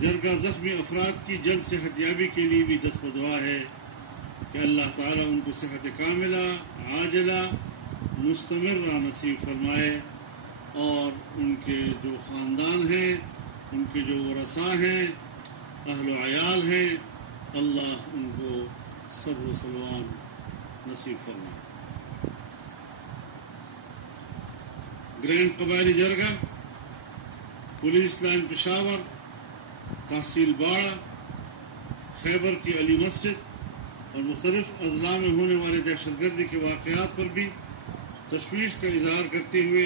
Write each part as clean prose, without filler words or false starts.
جرگہ زخمی افراد کی جلد صحت یابی کے لیے بھی دست بدعا ہے کہ اللہ تعالیٰ ان کو صحت کاملہ عاجلہ مستمرہ نصیب فرمائے، اور ان کے جو خاندان ہیں، ان کے جو ورثاء ہیں، اہل و عیال ہیں، اللہ ان کو صبر و سلوان نصیب فرمائے۔ گرینڈ قبائلی جرگہ، پولیس لائن پشاور، تحصیل باڑہ، خیبر کی علی مسجد اور مختلف اضلاع میں ہونے والے دہشت گردی کے واقعات پر بھی تشویش کا اظہار کرتے ہوئے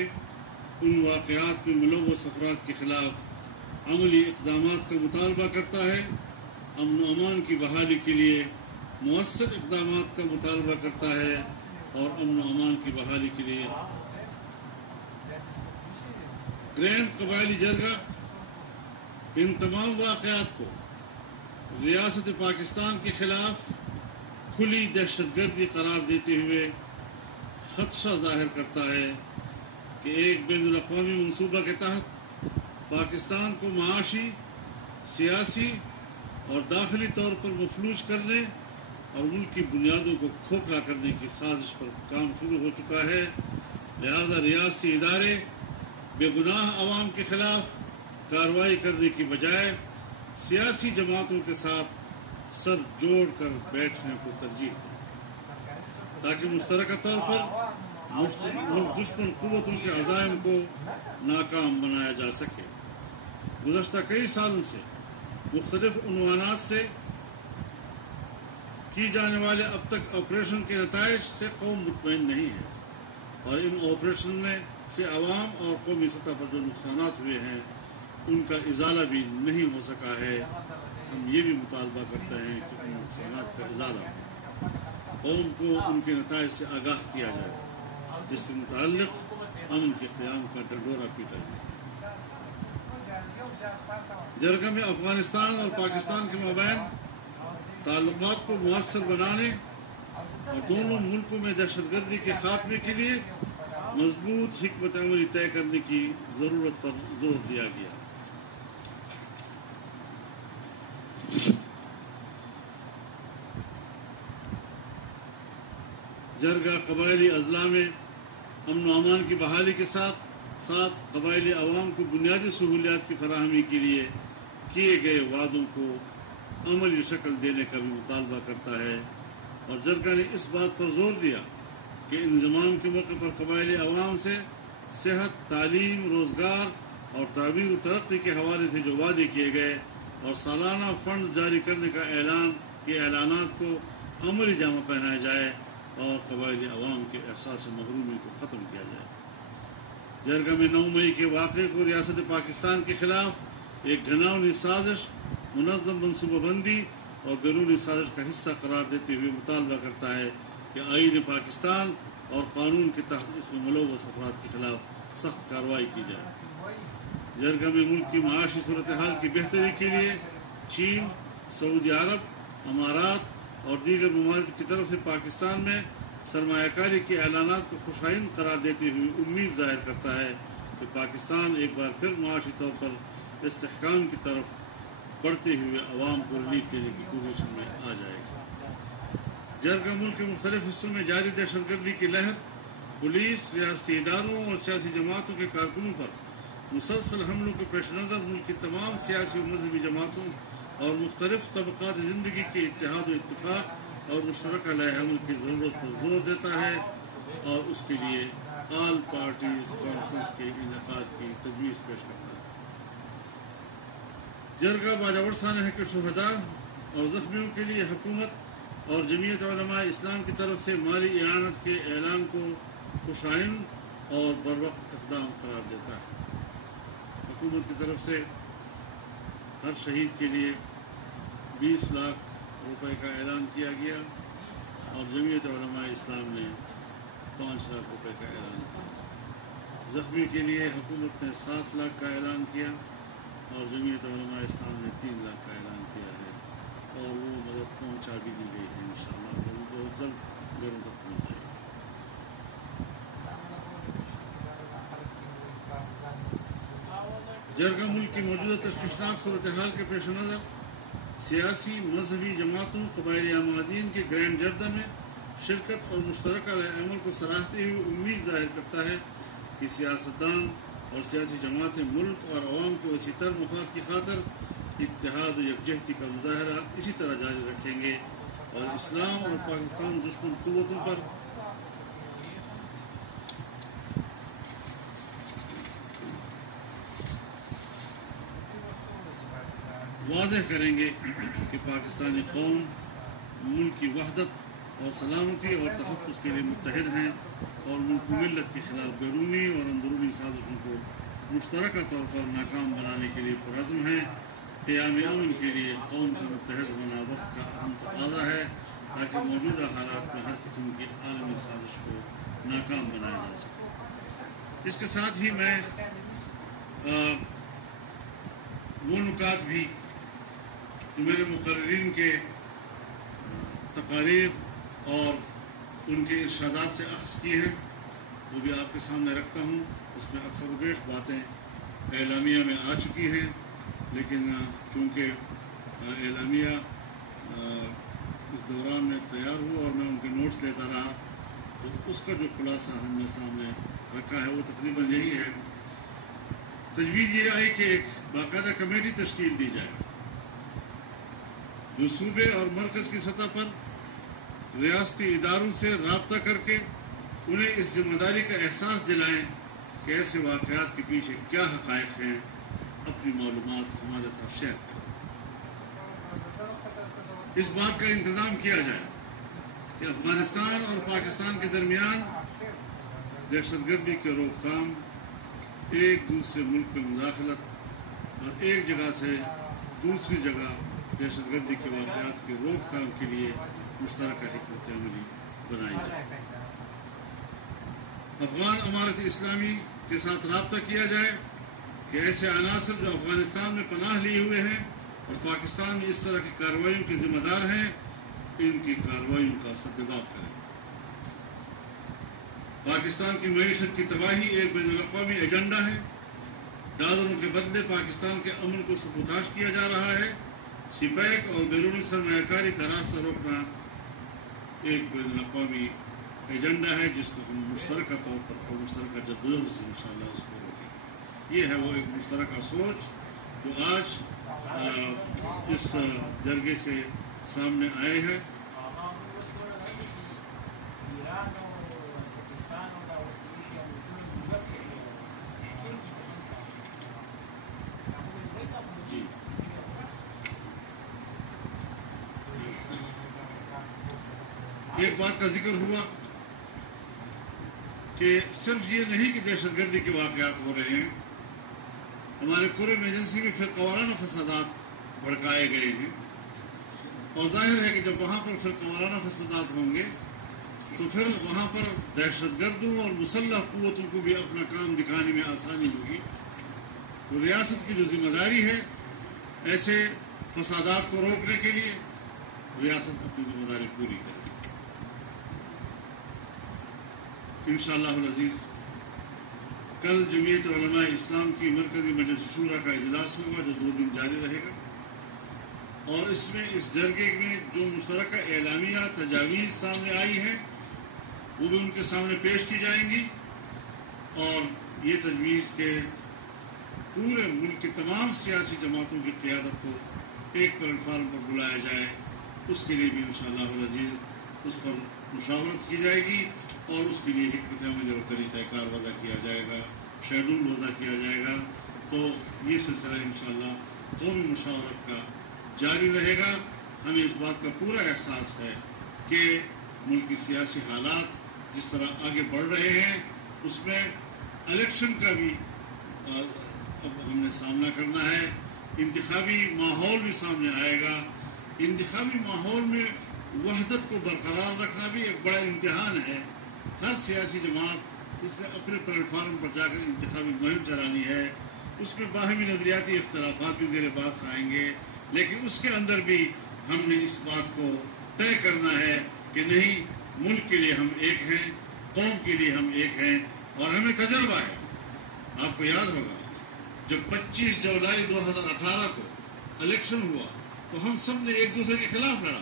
ان واقعات میں ملوث افراد کے خلاف عملی اقدامات کا مطالبہ کرتا ہے، امن و امان کی بحالی کے لیے مؤثر اقدامات کا مطالبہ کرتا ہے، اور امن و امان کی بحالی کے لیے گرینڈ قبائلی جرگہ ان تمام واقعات کو ریاست پاکستان کے خلاف کھلی دہشت گردی قرار دیتے ہوئے خدشہ ظاہر کرتا ہے کہ ایک بین الاقوامی منصوبہ کے تحت پاکستان کو معاشی، سیاسی اور داخلی طور پر مفلوج کرنے اور ملک کی بنیادوں کو کھوکھلا کرنے کی سازش پر کام شروع ہو چکا ہے، لہذا ریاستی ادارے بے گناہ عوام کے خلاف کارروائی کرنے کی بجائے سیاسی جماعتوں کے ساتھ سر جوڑ کر بیٹھنے کو ترجیح دیں تاکہ مشترکہ طور پر دشمن قوتوں کے عزائم کو ناکام بنایا جا سکے۔ گزشتہ کئی سالوں سے مختلف عنوانات سے کی جانے والے اب تک آپریشن کے نتائج سے قوم مطمئن نہیں ہے، اور ان آپریشن میں سے عوام اور قومی سطح پر جو نقصانات ہوئے ہیں ان کا ازالہ بھی نہیں ہو سکا ہے۔ ہم یہ بھی مطالبہ کرتے ہیں کہ ان نقصانات کا ازالہ قوم کو ان کے نتائج سے آگاہ کیا جائے، جس سے متعلق امن کے قیام کا ڈنڈورا پیٹا جائے۔ جرگہ میں افغانستان اور پاکستان کے مابین تعلقات کو مؤثر بنانے اور دونوں ملکوں میں دہشت گردی کے خاتمے کے لیے مضبوط حکمت عملی طے کرنے کی ضرورت پر زور دیا گیا۔ جرگہ قبائلی اضلاع میں امن و امان کی بحالی کے ساتھ ساتھ قبائلی عوام کو بنیادی سہولیات کی فراہمی کے لیے کیے گئے وعدوں کو عملی شکل دینے کا بھی مطالبہ کرتا ہے، اور جرگہ نے اس بات پر زور دیا کہ انضمام کے موقع پر قبائلی عوام سے صحت، تعلیم، روزگار اور تعمیر و ترقی کے حوالے سے جو وعدے کیے گئے اور سالانہ فنڈ جاری کرنے کا اعلانات کو عملی جامہ پہنایا جائے اور قبائلی عوام کے احساس محرومی کو ختم کیا جائے۔ جرگہ میں 9 مئی کے واقعے کو ریاست پاکستان کے خلاف ایک گھناؤنی سازش، منظم منصوبہ بندی اور بیرونی سازش کا حصہ قرار دیتے ہوئے مطالبہ کرتا ہے کہ آئین پاکستان اور قانون کے تحت اس میں ملوث افراد کے خلاف سخت کارروائی کی جائے۔ جرگہ میں ملک کی معاشی صورتحال کی بہتری کے لیے چین، سعودی عرب، امارات اور دیگر ممالک کی طرف سے پاکستان میں سرمایہ کاری کے اعلانات کو خوشائند قرار دیتے ہوئے امید ظاہر کرتا ہے کہ پاکستان ایک بار پھر معاشی طور پر استحکام کی طرف بڑھتے ہوئے عوام کو ریلیف دینے کی پوزیشن میں آ جائے گا۔ جرگہ ملک کے مختلف حصوں میں جاری دہشت گردی کی لہر، پولیس، ریاستی اداروں اور سیاسی جماعتوں کے کارکنوں پر مسلسل حملوں کے پیش نظر ملک کی تمام سیاسی اور مذہبی جماعتوں اور مختلف طبقات زندگی کے اتحاد و اتفاق اور مشترکہ لائحہ عمل کی ضرورت پر زور دیتا ہے، اور اس کے لیے آل پارٹیز کانفرنس کے انعقاد کی تجویز پیش کرتا ہے۔ جرگہ باجوڑ سانحہ کے شہداء اور زخمیوں کے لیے حکومت اور جمعیت علماء اسلام کی طرف سے مالی اعانت کے اعلان کو خوشائند اور بروقت اقدام قرار دیتا ہے۔ حکومت کی طرف سے ہر شہید کے لیے 20 لاکھ روپے کا اعلان کیا گیا، اور جمعیت علماء اسلام نے 5 لاکھ روپے کا اعلان کیا۔ زخمی کے لیے حکومت نے 7 لاکھ کا اعلان کیا، اور جمعیت علماء اسلام نے 3 لاکھ کا اعلان کیا ہے، اور وہ مدد پہنچا بھی دی گئی ہے۔ انشاءاللہ بہت جلد گھروں تک پہنچ جائے گی۔ جرگہ ملک کی موجودہ تشویشناک صورتحال کے پیش نظر سیاسی مذہبی جماعتوں قبائلی عمادین کے گرینڈ جردہ میں شرکت اور مشترکہ عمل کو سراہتے ہوئے امید ظاہر کرتا ہے کہ سیاستدان اور سیاسی جماعتیں ملک اور عوام کے وسیع تر مفاد کی خاطر اتحاد و یکجہتی کا مظاہرہ اسی طرح جاری رکھیں گے اور اسلام اور پاکستان دشمن قوتوں پر واضح کریں گے کہ پاکستانی قوم ملک کی وحدت اور سلامتی اور تحفظ کے لیے متحد ہیں اور ملک و ملت کے خلاف بیرونی اور اندرونی سازشوں کو مشترکہ طور پر ناکام بنانے کے لیے پرعزم ہیں۔ قیام امن کے لیے قوم کا متحد ہونا وقت کا اہم تقاضا ہے تاکہ موجودہ حالات میں ہر قسم کی عالمی سازش کو ناکام بنایا جا سکے۔ اس کے ساتھ ہی میں وہ نکات بھی جو میرے مقررین کے تقاریر اور ان کے ارشادات سے اخذ کی ہیں وہ بھی آپ کے سامنے رکھتا ہوں۔ اس میں اکثر و بیش باتیں اعلامیہ میں آ چکی ہیں، لیکن چونکہ اعلامیہ اس دوران میں تیار ہوا اور میں ان کے نوٹس لیتا رہا تو اس کا جو خلاصہ ہم نے سامنے رکھا ہے وہ تقریباً یہی ہے۔ تجویز یہ آئی کہ ایک باقاعدہ کمیٹی تشکیل دی جائے جو صوبے اور مرکز کی سطح پر ریاستی اداروں سے رابطہ کر کے انہیں اس ذمہ داری کا احساس دلائیں کہ ایسے واقعات کے پیچھے کیا حقائق ہیں، اپنی معلومات ہمارے ساتھ شیئر کریں۔ اس بات کا انتظام کیا جائے کہ افغانستان اور پاکستان کے درمیان دہشت گردی کے روک تھام، ایک دوسرے ملک میں مداخلت اور ایک جگہ سے دوسری جگہ دہشت گردی کے واقعات کی روک تھام کے لیے مشترکہ حکمت عملی بنائی جائے۔ افغان امارت اسلامی کے ساتھ رابطہ کیا جائے کہ ایسے عناصر جو افغانستان میں پناہ لیے ہوئے ہیں اور پاکستان میں اس طرح کی کارروائیوں کے ذمہ دار ہیں، ان کی کارروائیوں کا سدباب کریں۔ پاکستان کی معیشت کی تباہی ایک بین الاقوامی ایجنڈا ہے۔ ڈالروں کے بدلے پاکستان کے امن کو سبوتاژ کیا جا رہا ہے۔ سپیک اور بیرونی سرمایہ کاری کا راستہ روکنا ایک بین الاقوامی ایجنڈا ہے جس کو ہم مشترکہ طور پر اور مشترکہ جدوجہد سے انشاءاللہ اس کو روکیں۔ یہ ہے وہ ایک مشترکہ سوچ جو آج اس جرگے سے سامنے آئے ہے۔ ایک بات کا ذکر ہوا کہ صرف یہ نہیں کہ دہشت گردی کے واقعات ہو رہے ہیں، ہمارے کرم ایجنسی میں فرقہ وارانہ فسادات بھڑکائے گئے ہیں، اور ظاہر ہے کہ جب وہاں پر فرقہ وارانہ فسادات ہوں گے تو پھر وہاں پر دہشت گردوں اور مسلح قوتوں کو بھی اپنا کام دکھانے میں آسانی ہوگی۔ تو ریاست کی جو ذمہ داری ہے ایسے فسادات کو روکنے کے لیے، ریاست اپنی ذمہ داری پوری کرے۔ انشاءاللہ العزیز کل جمعیت علماء اسلام کی مرکزی مجلس شورا کا اجلاس ہوگا جو 2 دن جاری رہے گا، اور اس میں اس جرگے میں جو مشترکہ اعلامیہ تجاویز سامنے آئی ہیں وہ بھی ان کے سامنے پیش کی جائیں گی، اور یہ تجویز کے پورے ملک کی تمام سیاسی جماعتوں کی قیادت کو ایک پلیٹ فارم پر بلایا جائے، اس کے لیے بھی انشاءاللہ العزیز اس پر مشاورت کی جائے گی، اور اس کے لیے حکمت عملی اور طریقہ کار وضع کیا جائے گا، شیڈول وضع کیا جائے گا۔ تو یہ سلسلہ انشاءاللہ قومی مشاورت کا جاری رہے گا۔ ہمیں اس بات کا پورا احساس ہے کہ ملک کی سیاسی حالات جس طرح آگے بڑھ رہے ہیں اس میں الیکشن کا بھی اب ہم نے سامنا کرنا ہے، انتخابی ماحول بھی سامنے آئے گا۔ انتخابی ماحول میں وحدت کو برقرار رکھنا بھی ایک بڑا امتحان ہے۔ ہر سیاسی جماعت اس نے اپنے پلیٹ فارم پر جا کر انتخابی مہم چلانی ہے، اس میں باہمی نظریاتی اختلافات بھی زیر بحث آئیں گے، لیکن اس کے اندر بھی ہم نے اس بات کو طے کرنا ہے کہ نہیں، ملک کے لیے ہم ایک ہیں، قوم کے لیے ہم ایک ہیں، اور ہمیں تجربہ ہے۔ آپ کو یاد ہوگا جب 25 جولائی 2018 کو الیکشن ہوا تو ہم سب نے ایک دوسرے کے خلاف لڑا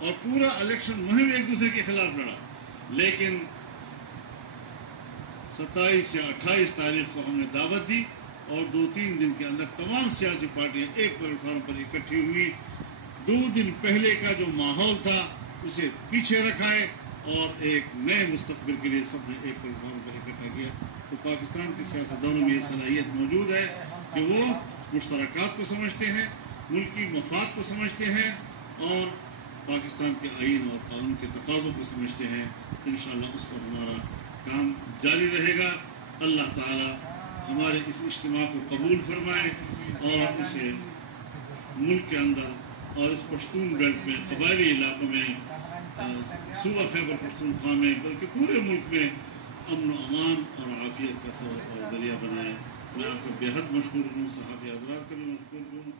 اور پورا الیکشن مہم ایک دوسرے کے خلاف لڑا، لیکن 27 یا 28 تاریخ کو ہم نے دعوت دی اور 2-3 دن کے اندر تمام سیاسی پارٹیاں ایک پلیٹ فارم پر اکٹھی ہوئی. 2 دن پہلے کا جو ماحول تھا اسے پیچھے رکھائے اور ایک نئے مستقبل کے لیے سب نے ایک پلیٹ فارم پر اکٹھا کیا. تو پاکستان کے سیاستدانوں میں یہ صلاحیت موجود ہے کہ وہ مشترکات کو سمجھتے ہیں، ملکی مفاد کو سمجھتے ہیں اور پاکستان کے آئین اور قانون کے تقاضوں کو سمجھتے ہیں. انشاءاللہ اس پر ہمارا کام جاری رہے گا. اللہ تعالی ہمارے اس اجتماع کو قبول فرمائے اور اسے ملک کے اندر اور اس پشتون بیلٹ میں، قبائلی علاقوں میں، صوبہ خیبر پختونخوا میں، بلکہ پورے ملک میں امن و امان اور عافیت کا سبب اور ذریعہ بنائے. میں آپ کا بے حد مشکور ہوں، صحافی حضرات کا بھی مشکور ہوں.